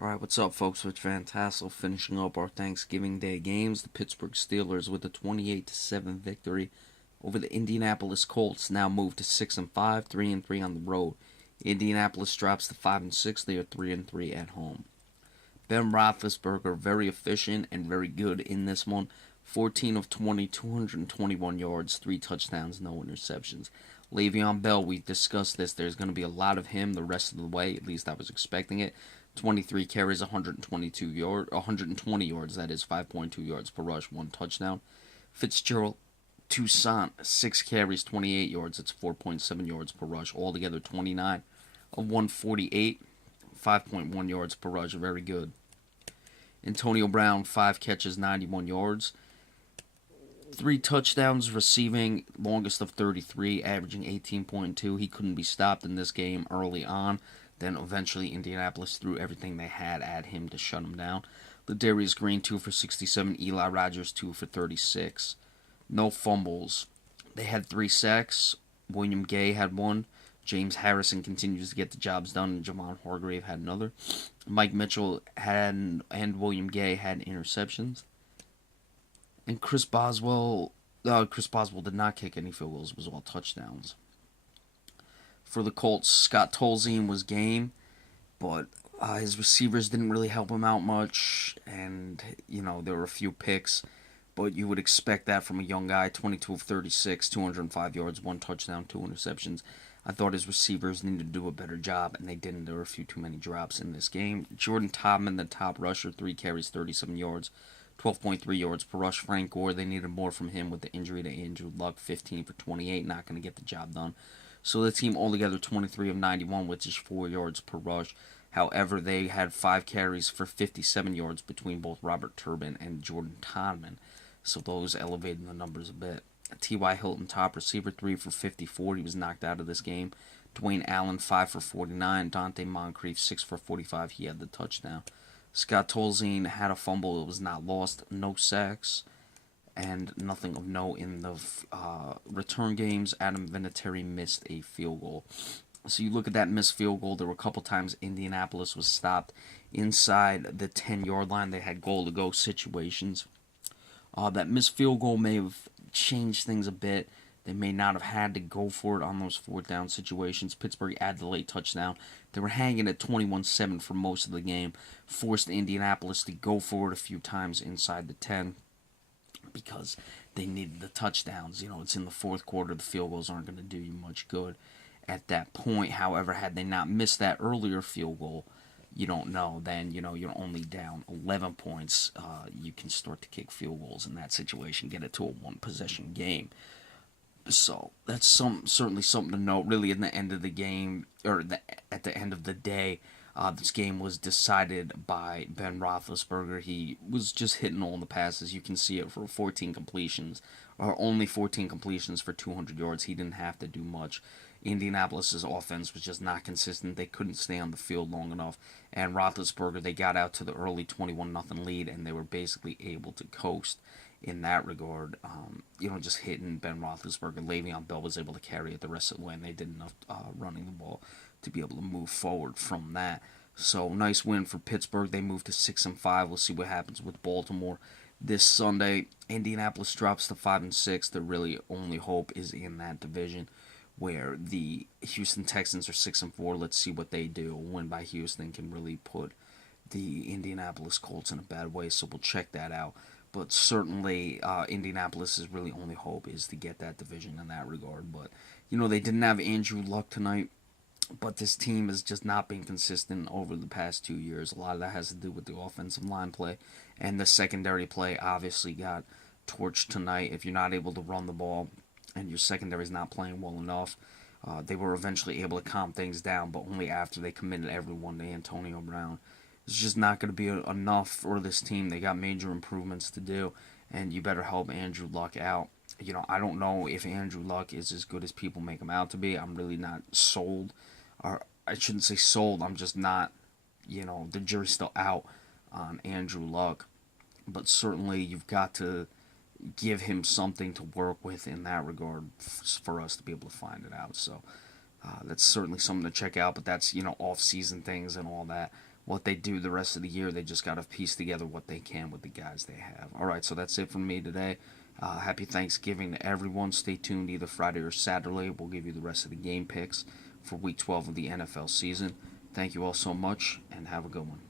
Alright, what's up, folks? It's Fantastic finishing up our Thanksgiving Day games. The Pittsburgh Steelers with a 28-7 victory over the Indianapolis Colts, now moved to 6-5, 3-3 on the road. Indianapolis drops to 5-6. They are 3-3 at home. Ben Roethlisberger very efficient and very good in this one. 14 of 20, 221 yards, 3 touchdowns, no interceptions. Le'Veon Bell, we discussed this. There's going to be a lot of him the rest of the way. At least I was expecting it. 23 carries, 120 yards. That is 5.2 yards per rush, 1 touchdown. Fitzgerald Toussaint, 6 carries, 28 yards. It's 4.7 yards per rush. Altogether, 29 of 148, 5.1 yards per rush. Very good. Antonio Brown, 5 catches, 91 yards. 3 touchdowns receiving, longest of 33, averaging 18.2. He couldn't be stopped in this game early on. Then eventually Indianapolis threw everything they had at him to shut him down. Ladarius Green, 2 for 67. Eli Rogers, 2 for 36. No fumbles. They had 3 sacks. William Gay had 1. James Harrison continues to get the jobs done, and Javon Hargrave had another. Mike Mitchell and William Gay had interceptions. And Chris Boswell did not kick any field goals. It was all touchdowns. For the Colts, Scott Tolzien was game, but his receivers didn't really help him out much, and, there were a few picks, but you would expect that from a young guy. 22 of 36, 205 yards, 1 touchdown, 2 interceptions. I thought his receivers needed to do a better job, and they didn't. There were a few too many drops in this game. Jordan Todman, the top rusher, 3 carries, 37 yards, 12.3 yards per rush. Frank Gore, they needed more from him with the injury to Andrew Luck, 15 for 28, not going to get the job done. So the team altogether 23 of 91, which is 4 yards per rush. However, they had 5 carries for 57 yards between both Robert Turbin and Jordan Todman. So those elevated the numbers a bit. T.Y. Hilton, top receiver, 3 for 54. He was knocked out of this game. Dwayne Allen, 5 for 49. Dante Moncrief, 6 for 45. He had the touchdown. Scott Tolzien had a fumble. It was not lost. No sacks. And nothing of note in the return games. Adam Vinatieri missed a field goal. So you look at that missed field goal. There were a couple times Indianapolis was stopped inside the 10-yard line. They had goal-to-go situations. That missed field goal may have changed things a bit. They may not have had to go for it on those 4th down situations. Pittsburgh added the late touchdown. They were hanging at 21-7 for most of the game. Forced Indianapolis to go for it a few times inside the 10. Because they needed the touchdowns. It's in the 4th quarter. The field goals aren't going to do you much good at that point. However, had they not missed that earlier field goal, you don't know. Then, you're only down 11 points. You can start to kick field goals in that situation, get it to a 1-possession game. So that's certainly something to note. Really, in the end of the game, or at the end of the day, this game was decided by Ben Roethlisberger. He was just hitting all the passes. You can see it for 14 completions, or only 14 completions for 200 yards. He didn't have to do much. Indianapolis' offense was just not consistent. They couldn't stay on the field long enough. And Roethlisberger, they got out to the early 21-0 lead, and they were basically able to coast in that regard. Just hitting Ben Roethlisberger. Le'Veon Bell was able to carry it the rest of the way, and they did enough running the ball to be able to move forward from that. So, nice win for Pittsburgh. They moved to 6-5. We'll see what happens with Baltimore this Sunday. Indianapolis drops to 5-6. The really only hope is in that division, where the Houston Texans are 6-4. Let's see what they do. A win by Houston can really put the Indianapolis Colts in a bad way, so we'll check that out. But certainly, Indianapolis' really only hope is to get that division in that regard. But, they didn't have Andrew Luck tonight. But this team has just not been consistent over the past 2 years. A lot of that has to do with the offensive line play. And the secondary play obviously got torched tonight. If you're not able to run the ball and your secondary is not playing well enough, they were eventually able to calm things down, but only after they committed everyone to Antonio Brown. It's just not going to be enough for this team. They got major improvements to do, and you better help Andrew Luck out. I don't know if Andrew Luck is as good as people make him out to be. I'm really not sold. Or I shouldn't say sold. I'm just not, the jury's still out on Andrew Luck. But certainly you've got to give him something to work with in that regard for us to be able to find it out. So that's certainly something to check out. But that's, off-season things and all that. what they do the rest of the year. They just got to piece together what they can with the guys they have. All right, so that's it from me today. Happy Thanksgiving to everyone. Stay tuned either Friday or Saturday. We'll give you the rest of the game picks for Week 12 of the NFL season. Thank you all so much, and have a good one.